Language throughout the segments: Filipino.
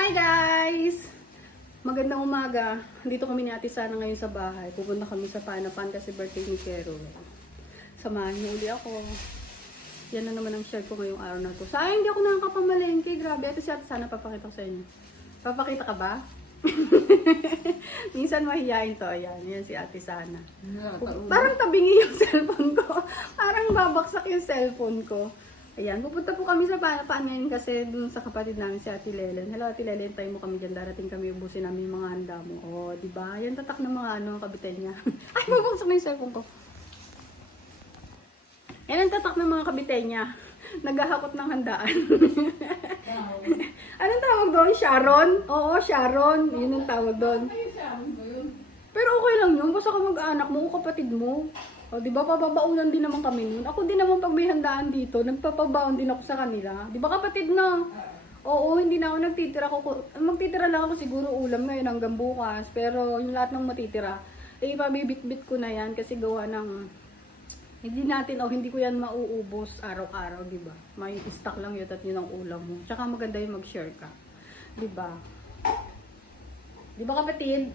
Hi guys! Magandang umaga. Dito kami ni Ate Sana ngayon sa bahay. Pupunta kami sa Panapan kasi birthday ni Kero. Samahan niyo uli ako. Yan na naman ang share ko ngayong araw na to. Sayang hindi ako nakakapamalengke. Grabe. Ito si Ate Sana, papakita ko sa inyo. Papakita ka ba? Minsan mahihain to. Ayan. Yan si Ate Sana. Parang tabingi yung cellphone ko. Parang babaksak yung cellphone ko. Ayan, pupunta po kami sa Panapan ngayon kasi dun sa kapatid namin si Ate Lelen. Hello Ate Lelen, tayo mo kami dyan. Darating kami, ubusin namin yung mga handa mo. O, diba? Yan tatak ng mga kabitin niya. Ay, mabuksan mo yung cellphone ko. Yan ang tatak ng mga kabitin niya. Naghahakot ng handaan. Anong tawag doon? Sharon? Oo, Sharon. Yun ang tawag doon. Pero okay lang yun. Basta ka mag-anak mo o kapatid mo. O, di ba, papabaunan din naman kami nun. Ako din naman pag may handaan dito, nagpapabaon din ako sa kanila. Di ba, kapatid na? Oo, hindi na ako nagtitira. Magtitira lang ako siguro ulam ngayon hanggang bukas. Pero yung lahat ng matitira, ipabibit-bit ko na yan kasi gawa ng, hindi natin, hindi ko yan mauubos araw-araw, di ba? May stock lang yun at yun ang ulam mo. Tsaka maganda yung mag-share ka. Di ba? Di ba, kapatid?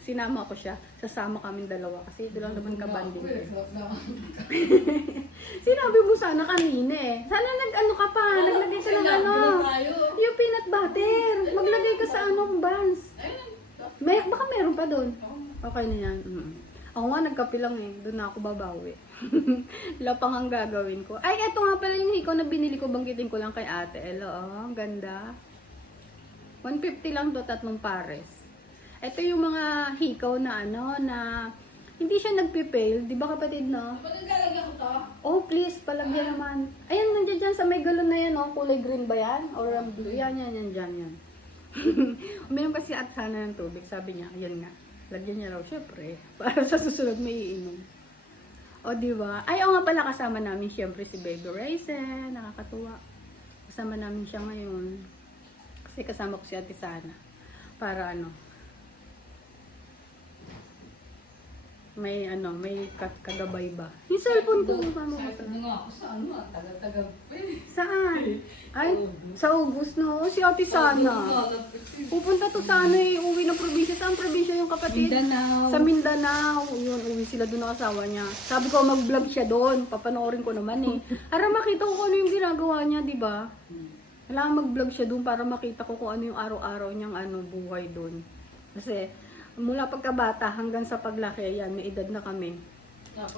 Sinama ko siya. Sasama kaming dalawa kasi ito lang naman kabanding. Sinabi mo sana kanina eh. Sana nag-ano ka pa. Naglagay ka ng yung peanut butter. Maglagay ka sa buns. Baka meron pa doon. Okay na yan. Ako nga nagkape lang eh. Doon na ako babawi. Lapang ang gagawin ko. Ay, eto nga pala yung hikaw na binili ko. Banggitin ko lang kay ate. Hello, ang ganda. 150 lang to, 3 pares. Ito yung mga hikaw na na hindi siya nagpipail. Di ba, kapatid, no? Lalagyan ko to? Oh, please, palagyan naman. Ayan, nandiyan dyan sa may galon na yan, oh. Kulay green ba yan? Or blue? Yan, dyan. Uminom kasi at sana ng tubig. Sabi niya, ayan nga. Lagyan niya raw, syempre. Para sa susunod may iinom. O, di ba? Ay, nga pala, kasama namin syempre si Baby Raisin. Nakakatuwa. Kasama namin siya ngayon. Kasi kasama ko si Ate Sana. Para may kagabay ba? Yung cellphone ko, paano mo? Sabi nga ako sa taga-taga pa eh. Saan? Ay, sa Ubus, no? Si Ate Sana. Pupunta to sana uwi ng probinsya. Saan probinsya yung kapatid? Mindanao. Sa Mindanao. Yun, uwi sila doon ng asawa niya. Sabi ko, mag-vlog siya doon. Papanoorin ko naman eh. Para makita ko kung ano yung ginagawa niya, di ba? Kailangan mag-vlog siya doon para makita ko kung ano yung araw-araw niyang buhay doon. Kasi, mula pagkabata hanggang sa paglaki, ayan, may edad na kami.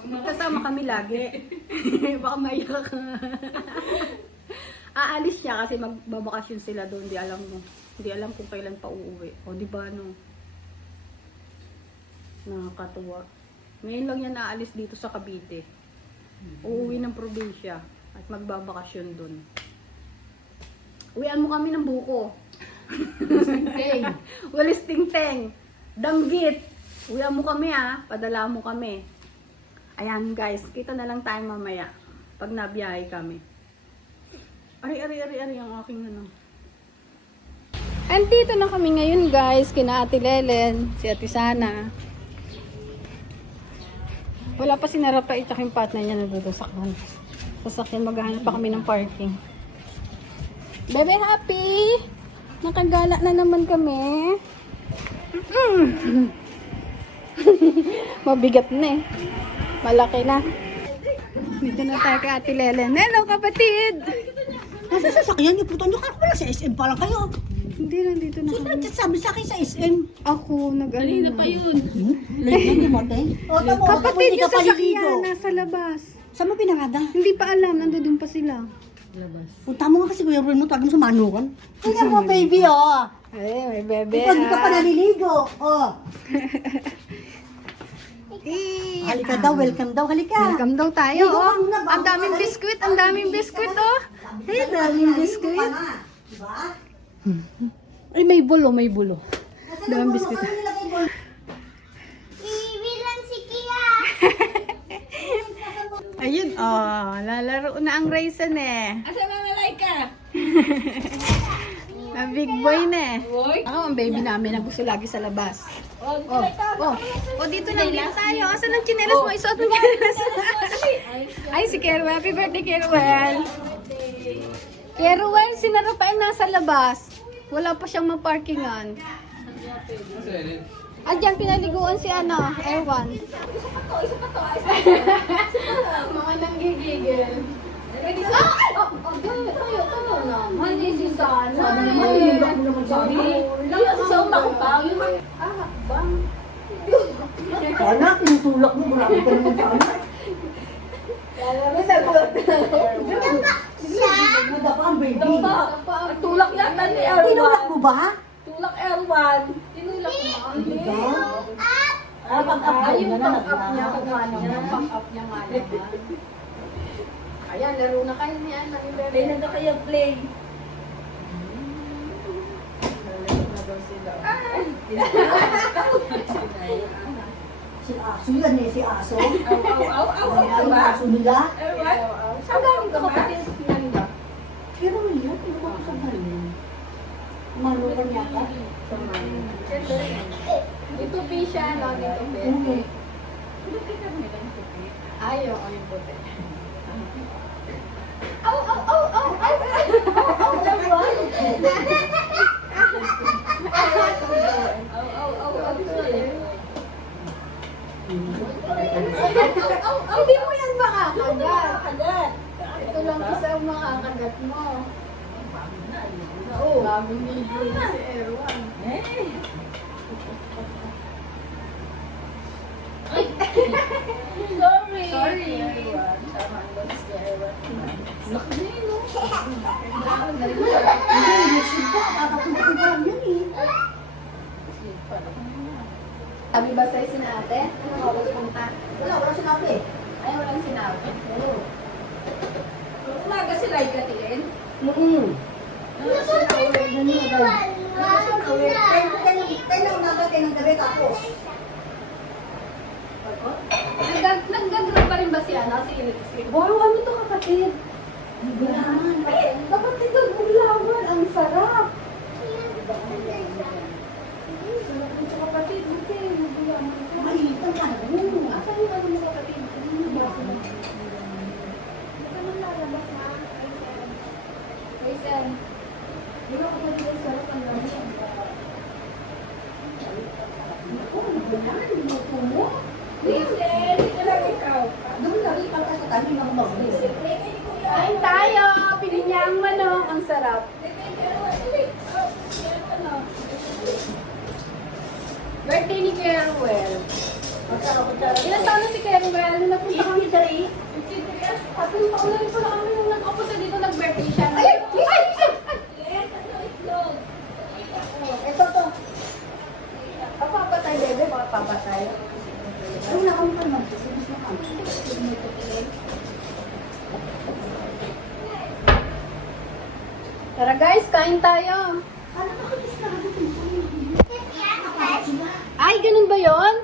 Magkasama kami lagi. Baka maiyak ka. Aalis siya kasi magbabakasyon sila doon. Di alam kung kailan pa uuwi. O di ba nakakatuwa. Ngayon lang yan aalis dito sa Cavite. Uuwi ng probinsya at magbabakasyon doon. Uwian mo kami ng buko. Walis ting-teng. Danggit. Uwian mo kami padala mo kami. Ayan guys, kita na lang tayo mamaya pag nabiyahe kami. Ari ang aking Andito na kami ngayon guys, kina Ate Lelen, si Ate Sana. Wala pa si Narapa at yung partner niya nagdudusakman. Sasakyan, maghahanap pa kami ng parking. Bebe happy! Nakagala na naman kami. Mabigat na eh. Malaki na. Dito na tayo kay Ate Lelen. Hello kapatid! Nasa sasakyan niyo, puto nyo ka pala sa SM pa lang kayo. Hindi, nandito na kami. Sabi sa akin sa SM. Ako, nag-alina pa yun. Late na dumating. Kapatid yung sasakyan, nasa labas. Saan mo pinangada? Hindi pa alam, nandoon pa sila. Punta mo nga kasi Kuya Bruno, tawag mo sa manukan. Tingnan mo baby, Ay, may bebe. Ikaw hindi ka pa naliligo, Eh, Halika daw, welcome daw, halika. welcome daw tayo, Ligo ka muna, Ang daming biskwit, oh. Ay, daming biskwit. Diba? Ay, may bulo. Daming biskwit. Ibilang si Kia. Ayun, lalaro na ang Raisin eh. Asa mga Laika? Na big boy na eh. Boy? Ang baby namin ang gusto lagi sa labas. Dito lang din tayo. Asan ang tsinelas mo? Isuot mo tsinelas. Ay, si Kerwel. Happy birthday, Kerwel. Kaya Ruel, si Rafael nasa labas. Wala pa siyang maparkingan. At dyan, pinaliguan si Erwan. Mga nanggigigil. Tayo naman. Si Sana. Sa umak pa. Hakbang. Sana, tinutulak mo. Marami ka naman sana. Nagmuda pa ang baby. Tulak yata ni Tinulak Erwan. mo ba? Tulak Erwan. Tinulak mo. Diba? Ah, pag-up Yung na pang-up niya, kung ano, yung pang-up niya nga naman. Ayan, laro na kayo ni Ana, ni Bebe. Play na daw kayo, play. Laro na daw sila. Si Aso yan eh, si Aso. Aw. Ang aso nila. Erwan, saan galing ka kapatid? Pero yan, ano ba sa galing? Malukan yata. Dito B siya, no? Dito B. Okay. Ayaw, yung puti. Hindi mo yan makakagat. Ito lang isa ang makakagat mo. Oo. Bagong ligo na si Erwan. Sorry. Sorry, Erwan. Tama ang lots ni Erwan. Hindi, nag-shoot pa. Tatatukin pa lang yun eh. Sabi ba sa'yo sinate? Anong oras punta? Wala sinabi eh. Ay, walang sinabi. Umaga si Laika Tilin. Nag-group pa rin ba si Si Boro, ano to kapatid? Kapatid, nag-ulawan. Ang sarap. Sarap mo sa kapatid. Buti, nag-ulawan. Asan yung ano mo kapatid? Raisin. Di ba kapatid ang sarap ang lami? Kain tayo! Pili niya ang manok. Ang sarap. Birthday ni Caruel. Ilan taon na si Caruel? Nung napunta kami sa Tatlong taon na rin pala kami nung nag-opunta dito, nag-birthday siya. Ito to. Papapatay, bebe. Papapatay. Ay, nakampan lang. Sinis na kami. Tara guys, kain tayo. Ano nakabis na ako dito? Ay, ganun ba yon?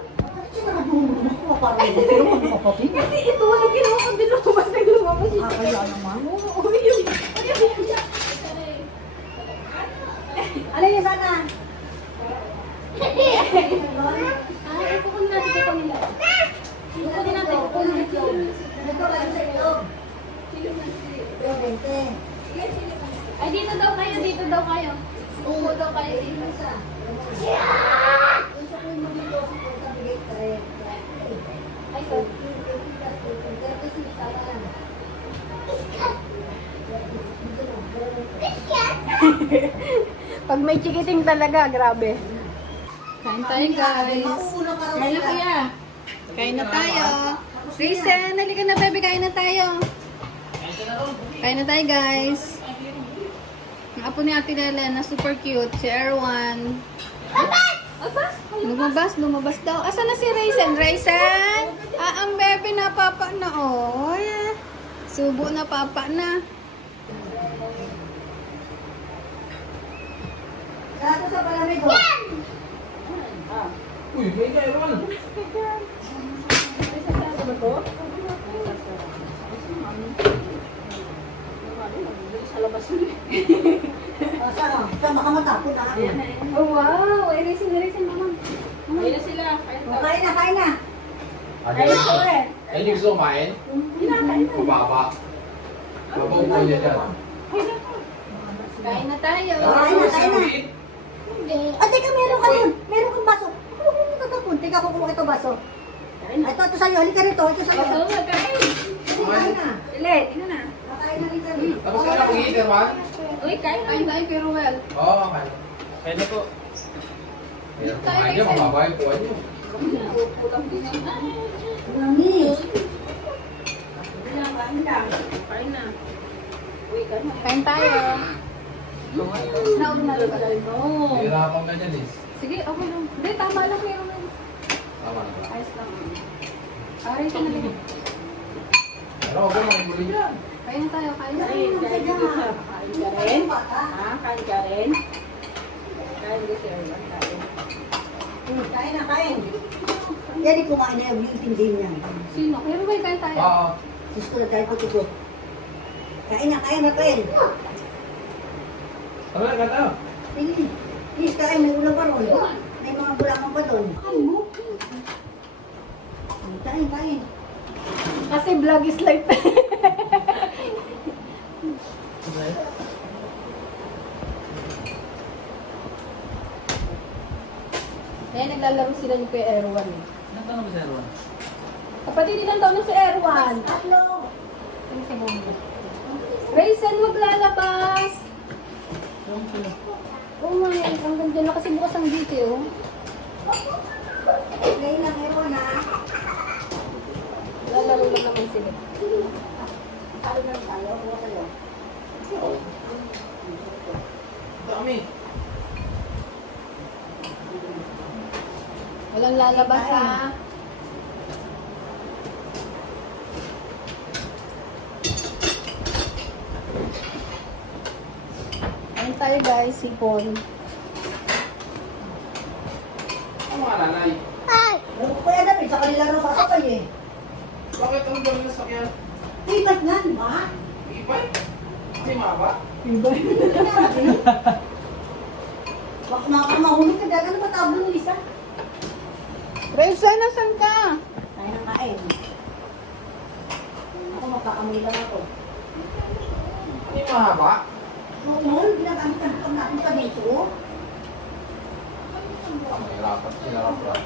Kasi ito, wala ginawa kang dilumabas na lumabas yun. Kaya naman. Oo, yun. Ano yun sana? Ay, ikukunin natin ito kanila. Ikukunin natin. Ito lang sa ito. Ay, dito daw kayo, dito daw kayo. Upo daw kayo dito. Ay, sir. Pag may chikiting talaga, grabe. Kain tayo, guys. Kain na kaya. Kain na tayo. Raisin, halika na, bebe. Kain na tayo. Kain na tayo, guys. Ang apo ni Ate Lelena, super cute. Si Erwan. Lumabas daw. Asa na si Raisin? Raisin? Ang bebe na papa na, oh. Subo na papa na. Kato sa palamig. Uy, may Erwan. Sa labas yun. Sana, baka matapon na ako. Oh, wow. Ay, Raisin, mama. Kain na sila. Kain na. Kain na, kain na. Ay, hindi gusto kumain? Mababa. Mababa niya dyan. Kain na tayo. Kain na, kain na. Hindi. Ah, teka, meron ka dun. Meron kang baso. Ano mo tatapon? Teka, kukuha kita baso. Ah, ito sa'yo. Halika rito. Ito sa'yo. Oo, kain. Kain na. Ulit, ino na. Kakain na rin kami. Tapos ka na mag-iiter, man? Uy, kain na. Kain, pero well. Oo, okay. Kaya na po. Kaya kumain niyo, mababa yung kuha niyo. Kulang din ang Langis. Kain na. Uy, kain na. Kain tayo. Nauna na lang pala ito. Hirapan ka dyan, eh. Sige, okay lang. Hindi, tama lang meron lang. Tama na ba? Ayos lang. Aray ka na lang. Pero huwag mo makibuli dyan. Kain na tayo, kain na. Kain, kain dito sa. Kain ka rin. Ha? Kain ka rin. Kain dito sa Erwan. Kain. Kain na, kain. Yan, di kumain na yung itindihin niya. Sino? Pero may kain tayo. Oo. Diyos ko na tayo po ito. Kain na, kain na, kain. Tama na, kata. Sige, please, kain. May ulam pa ron. May mga bulakan pa doon. Kain mo. Kain, kain. Kasi vlog is life. Kaya naglalaro sila ni Kuya Erwan. Ano ka naman sa Erwan? Kapatid ilang taon na si Erwan? Tatlo. Ano si Bongo? Raisin, wag lalabas! Oo nga, eh. Ang ganda na kasi bukas ang dito, oh. Kain na, meron na. Lalaro lang naman sila. Ano na tayo? Kuha kayo. Dami. Walang lalabas, ha? Ayun tayo, guys, sipon. Ang mga nanay. Kaya dapat sa kanila rin sasakay eh. Bakit ang galing na sakyan? Tikat nga, di ba? Ipay? Kasi maba? Baka makamahulog ka dahil ano ba tablo ng isa? Raisin, nasan ka? Kain ang kain. Ako magkakamay lang ako. Hindi mahaba? Noon, ginagamit ang bukang natin pa dito. Mahirapan sila rap.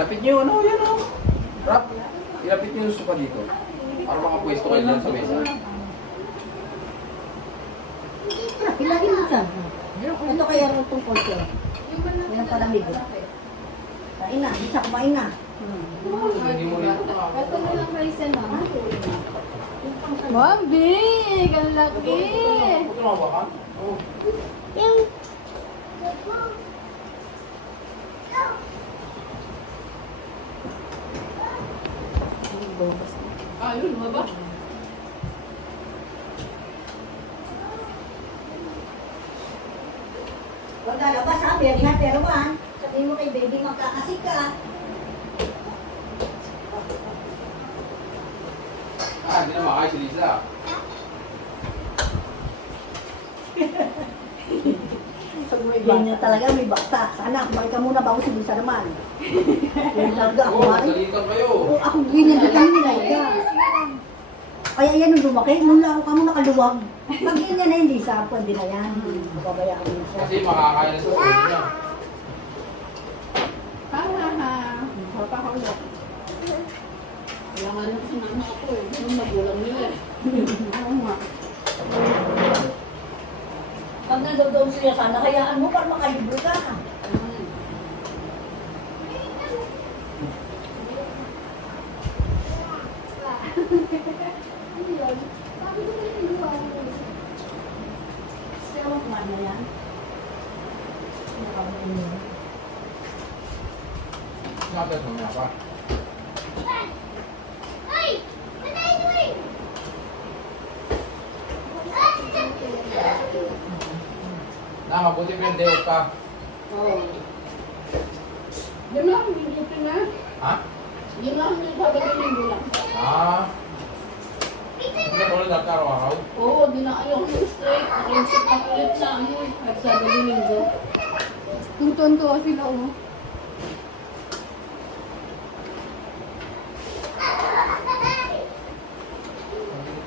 Lapit niyo, ano yan, oh. Rap, ilapit niyo yung suka dito. Para makapwesto kayo dyan sa mesa. Hilagin mo siya. Ito kaya rin itong konti. Yan ang palamig. Kain na, isa kumain na. Hindi mo rin. Ito na lang raisin, ha? Wow, big! Ang laki! Huwag ka mabakan. Oo. Yung... Ah, yun, maba. Huwag lalabas ha, pero man. Sabihin mo kay baby magkakasik ka. Ah, hindi na makakain si Lisa. Ganyan talaga, may bata. Sana, kumain ka muna bago si Lisa naman. Yan talaga ako, Oo, Mari. salitan kayo. Oo, ako ganyan na kami nila. Kaya yan nung lumaki, mula ako kamo nakaluwag. Pag ganyan na hindi sa pwede na yan. Mababayaan mo siya. Kasi makakain na sa food niya. Ha, ha, ha. Papakawala. Wala nga lang kasi mama ako eh. Nung magulang nila eh. Oo nga. Pag nandoon siya sana, hayaan mo para makalibre ka. Siya kumain na yan. Bakit mamaya pa? Ay! Ano yun, Wing? Na, mabuti pa yung day off ka. Oo. Yun lang, minuto na. Ha? Yun lang, yung babagin mo lang. Ah. Hindi ko lang araw-araw. Oo, di na ayaw ko straight. Nakinsip ako ulit sa ano eh. At sa Domingo. Tutuan-tuwa sila, oh.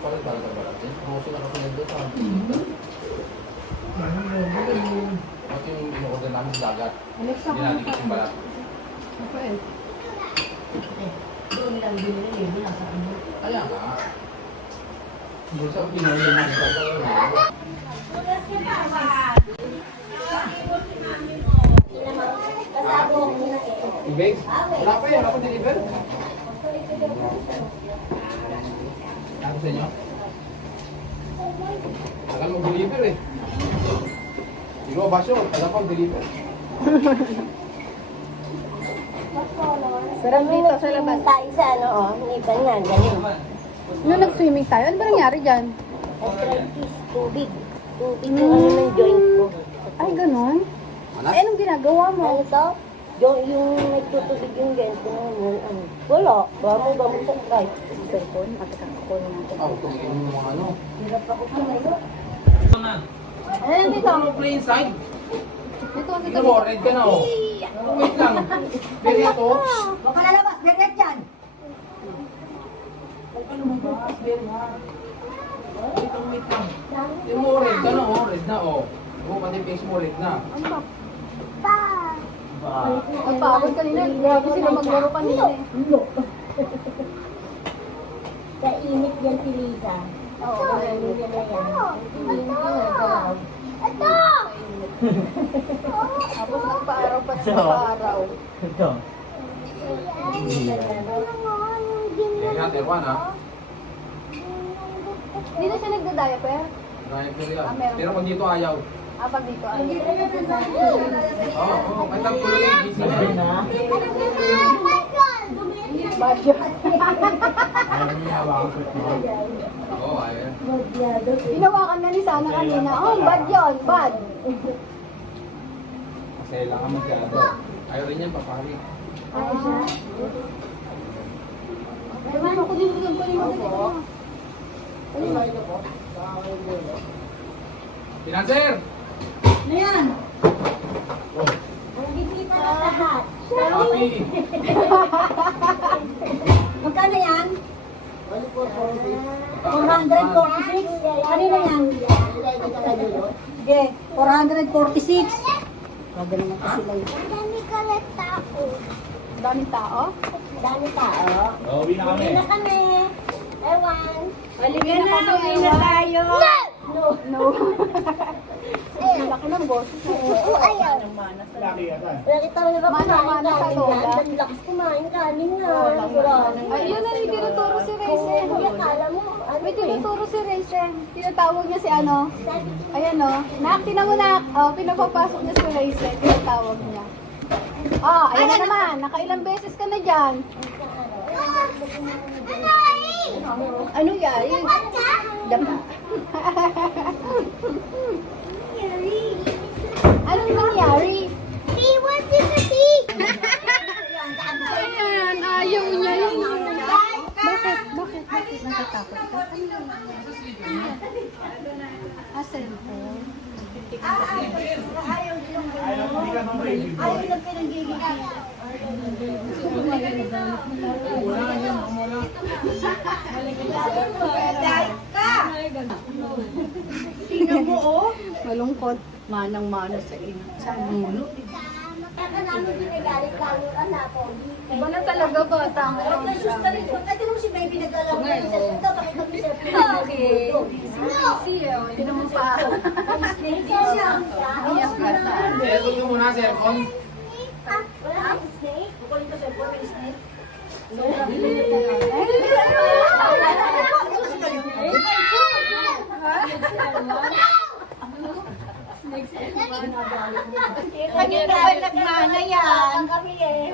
Bakit talaga ba natin? Promotion na kasi nandun sa Hindi natin yung balat. Ako eh. Doon lang binili, nasa ano. Kaya nga. Bulsa ko pinuli na. Ibig? Wala pa yan. Ako deliver. Ako sa inyo? Tagal mag-deliver eh. Hindi ko basyo. Tagal pa mag-deliver. Sarap dito sa labas. Tayo sa ano, oh. Iban nga, ganun. Nung nag-swimming tayo, ano ba nangyari dyan? Arthritis, tubig. Tubig yung ano ng joint ko. Ay, ganun? Ano? Eh, anong ginagawa mo? Ano to? Yung nagtutubig yung joint ko naman, ano. Wala. Gamot sa kahit. Cellphone? At kakakunin natin. Ako, tumigil mo mga ano. Hirap ako tumayo. Ano lang dito? Ano play inside? Dito, Ito mo, red ka na oh. Wait lang. Pero ito. Huwag ka lalabas, Bernard dyan. Huwag ka lumabas, Bernard. Wait lang, wait lang. Yung mo, red ka na oh. Red na oh. Oo, pati face mo, red na. Ang pagod kanina. Grabe sila maglaro kanina eh. Sa init yan si Lisa. Oo, ganun yan na yan. Init yung nagdaraw. Tapos nagpa-araw pa ng nagpa-araw. Kaya nga, Terwan ha. Hindi na siya nagda-diaper? Gayag ko nila. Ah, meron. Pero kung dito ayaw. Pag dito, ano? Oo, oo. Kahit ang tuloy yung gising na. Badyo. Oo, ayaw. Hinawakan na ni Sana kanina. Oh, bad yun, bad. Kasi lang ka masyado. Ayaw rin yan, papari. Ewan ako din ko ni mo. Financer! Ano yan? Ang bisita na lahat. Happy! Magkano yan? 446? Kanina yan? Sige, 446. Grabe naman kasi sila yun. Ang dami ka na tao. Daming tao? Dami tao. Uwi na kami. Uwi na kami. Ewan. Halika na, uwi na tayo. No! No. Laki ng boses. Oo, ayaw. Nakita mo na ba kumain Mana sa kanin lola. na? Ang lakas kumain kanin na. Wala. Ay, yun na yung tinuturo si Raisin. Hindi, akala mo, ano May eh. tinuturo si Raisin. Tinatawag niya si ano. Ayan o. Nak, tinan mo nak. Oh, pinapapasok niya si Raisin. Tinatawag niya. Oh, ayan na naman. Nakailang beses ka na dyan. Ano yari? Dapa. Anong nangyari? Ayan, ayaw niya yun. Bakit? Bakit natatakot ka? Cellphone. Ayaw lang pinagigigil. Tingnan mo oh. Malungkot. Manang-mana sa ina. Sa mulo. Kaya namin ginagalit lalo ang napon. Iba na talaga bata. Ay, sus ka rin. Ay, tingnan mo si baby nag-alam ko sa ito. Pakita mo siya. Okay. Hindi naman pa. Iyak ka na. Cellphone ko muna, cellphone. Wala kang snake? Kukunin ko sa ito. May snake. Kanina ba nagmana yan? Kami eh.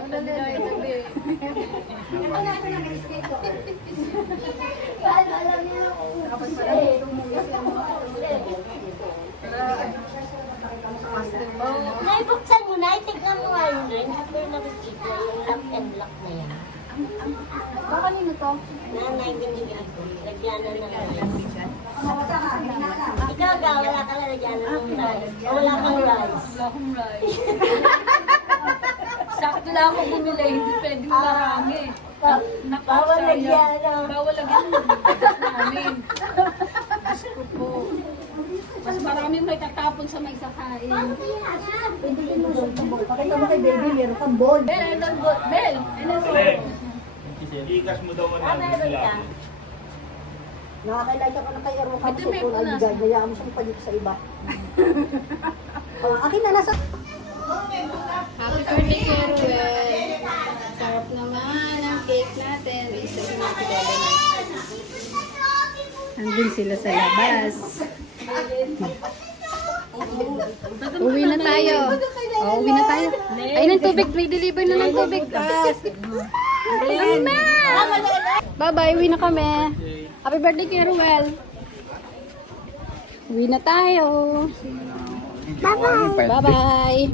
Alam niyo kung naibuksan mo na, itignan mo nga yun na, hindi ko yung nakikita yung lock and lock na yan. Baka kanino to? Nanay, ganyan ko. Lagyanan ng rice. Ikaw ga, wala ka na lagyanan ng rice. O wala kang rice. Sakto lang ako bumili, hindi pwede marami. Bawal lagyanan. Bawal lagyan ng bigas namin. Diyos ko po. Mas maraming may tatapon sa may sakain. Pwede din mo sa ball. Pakita mo kay baby, meron kang ball. Bel, I don't go. Bel, ano sa Ikas mo daw Ah, meron ka. Nakakailangan ka na kay Eroka Ito, so may kung punas. aligay, hayaan mo siyang palik sa iba. Akin na, nasa... Happy birthday, Keruel. Sarap naman ang cake natin. Isa sa mga kilala na. Nandun sila sa labas. Uwi na tayo. Oh, uwi na tayo. Ay, ng tubig. May deliver na ng tubig. Bye-bye. Uwi na kami. Happy birthday, Keruel. Uwi na tayo. Bye-bye. Bye-bye.